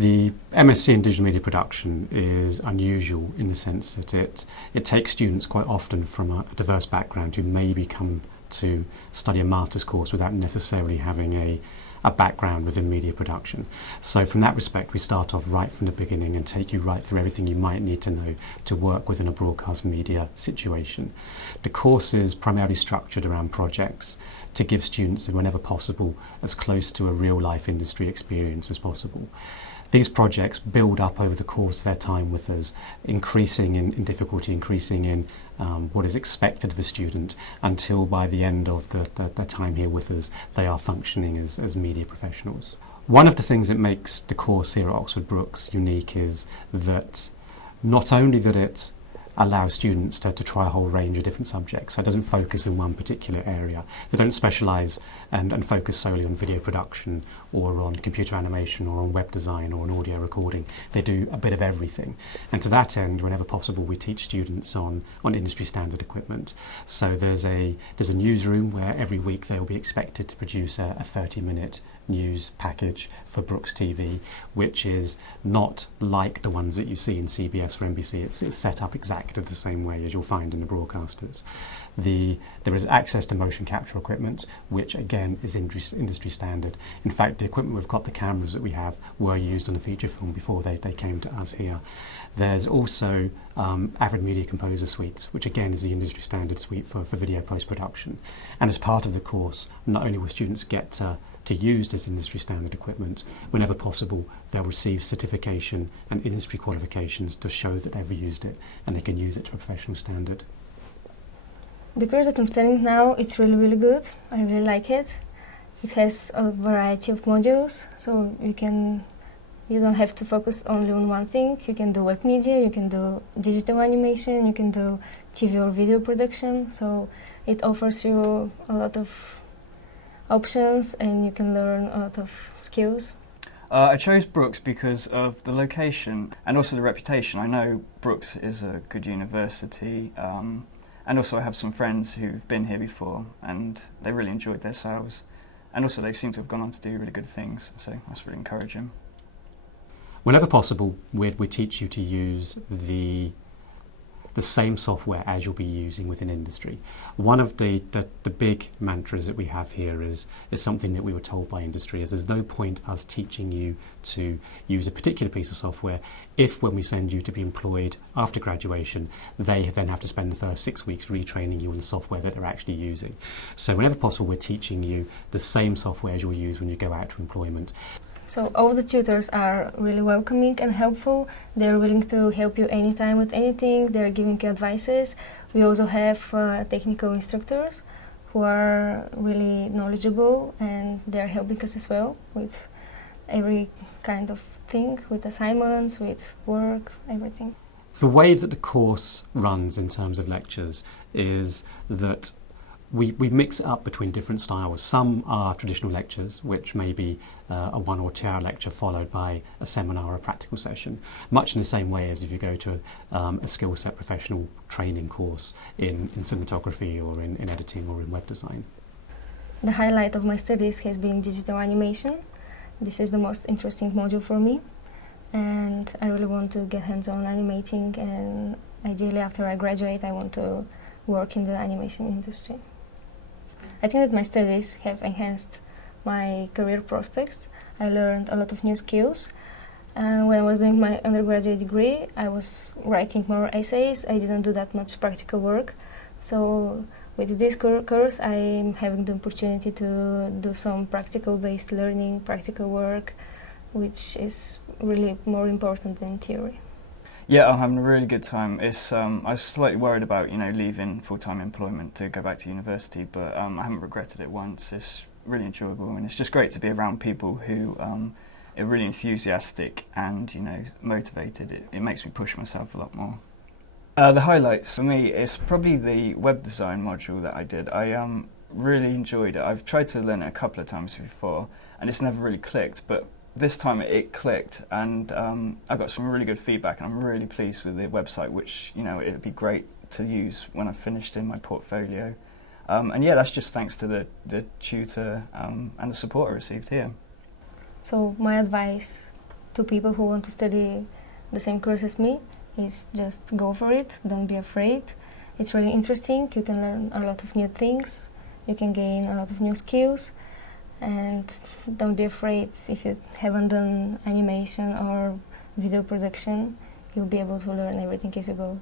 The MSc in digital media production is unusual in the sense that it takes students quite often from a diverse background who maybe come to study a master's course without necessarily having a background within media production. So from that respect, we start off right from the beginning and take you right through everything you might need to know to work within a broadcast media situation. The course is primarily structured around projects to give students, whenever possible, as close to a real-life industry experience as possible. These projects build up over the course of their time with us, increasing in difficulty, increasing in what is expected of a student, until by the end of the time here with us, they are functioning as media professionals. One of the things that makes the course here at Oxford Brookes unique is that not only that it allows students to try a whole range of different subjects. So it doesn't focus in one particular area. They don't specialise and focus solely on video production or on computer animation or on web design or on audio recording. They do a bit of everything. And to that end, whenever possible, we teach students on industry standard equipment. So there's a newsroom where every week they will be expected to produce a 30-minute news package for Brookes TV, which is not like the ones that you see in CBS or NBC. It's set up exactly the same way as you'll find in the broadcasters. There is access to motion capture equipment, which again is industry standard. In fact, the equipment we've got, the cameras that we have, were used on a feature film before they came to us here. There's also Avid Media Composer suites, which again is the industry standard suite for video post-production. And as part of the course, not only will students get to use this industry standard equipment, whenever possible they'll receive certification and industry qualifications to show that they've used it and they can use it to a professional standard. The course that I'm studying now, it's really, really good. I really like it. It has a variety of modules, so you don't have to focus only on one thing. You can do web media, you can do digital animation, you can do TV or video production, so it offers you a lot of options and you can learn a lot of skills. I chose Brookes because of the location and also the reputation. I know Brookes is a good university, and also I have some friends who've been here before and they really enjoyed their sales, and also they seem to have gone on to do really good things, so that's really encouraging. Whenever possible, we teach you to use the same software as you'll be using within industry. One of the big mantras that we have here is something that we were told by industry, is there's no point us teaching you to use a particular piece of software if, when we send you to be employed after graduation, they then have to spend the first 6 weeks retraining you on the software that they're actually using. So whenever possible, we're teaching you the same software as you'll use when you go out to employment. So all the tutors are really welcoming and helpful. They're willing to help you anytime with anything. They're giving you advices. We also have technical instructors who are really knowledgeable, and they're helping us as well with every kind of thing, with assignments, with work, everything. The way that the course runs in terms of lectures is that we mix it up between different styles. Some are traditional lectures, which may be a 1 or 2 hour lecture followed by a seminar or a practical session, much in the same way as if you go to a skill set professional training course in cinematography or in editing or in web design. The highlight of my studies has been digital animation. This is the most interesting module for me, and I really want to get hands-on animating, and ideally after I graduate I want to work in the animation industry. I think that my studies have enhanced my career prospects. I learned a lot of new skills. When I was doing my undergraduate degree, I was writing more essays. I didn't do that much practical work. So with this course, I'm having the opportunity to do some practical-based learning, practical work, which is really more important than theory. Yeah, I'm having a really good time. I was slightly worried about, leaving full-time employment to go back to university, but I haven't regretted it once. It's really enjoyable, and it's just great to be around people who are really enthusiastic and, motivated. It makes me push myself a lot more. The highlights for me is probably the web design module that I did. I really enjoyed it. I've tried to learn it a couple of times before, and it's never really clicked, but this time it clicked, and I got some really good feedback, and I'm really pleased with the website, which it'd be great to use when I've finished in my portfolio. And yeah, that's just thanks to the tutor and the support I received here. So my advice to people who want to study the same course as me is just go for it, don't be afraid. It's really interesting, you can learn a lot of new things, you can gain a lot of new skills, and don't be afraid. If you haven't done animation or video production, you'll be able to learn everything as you go.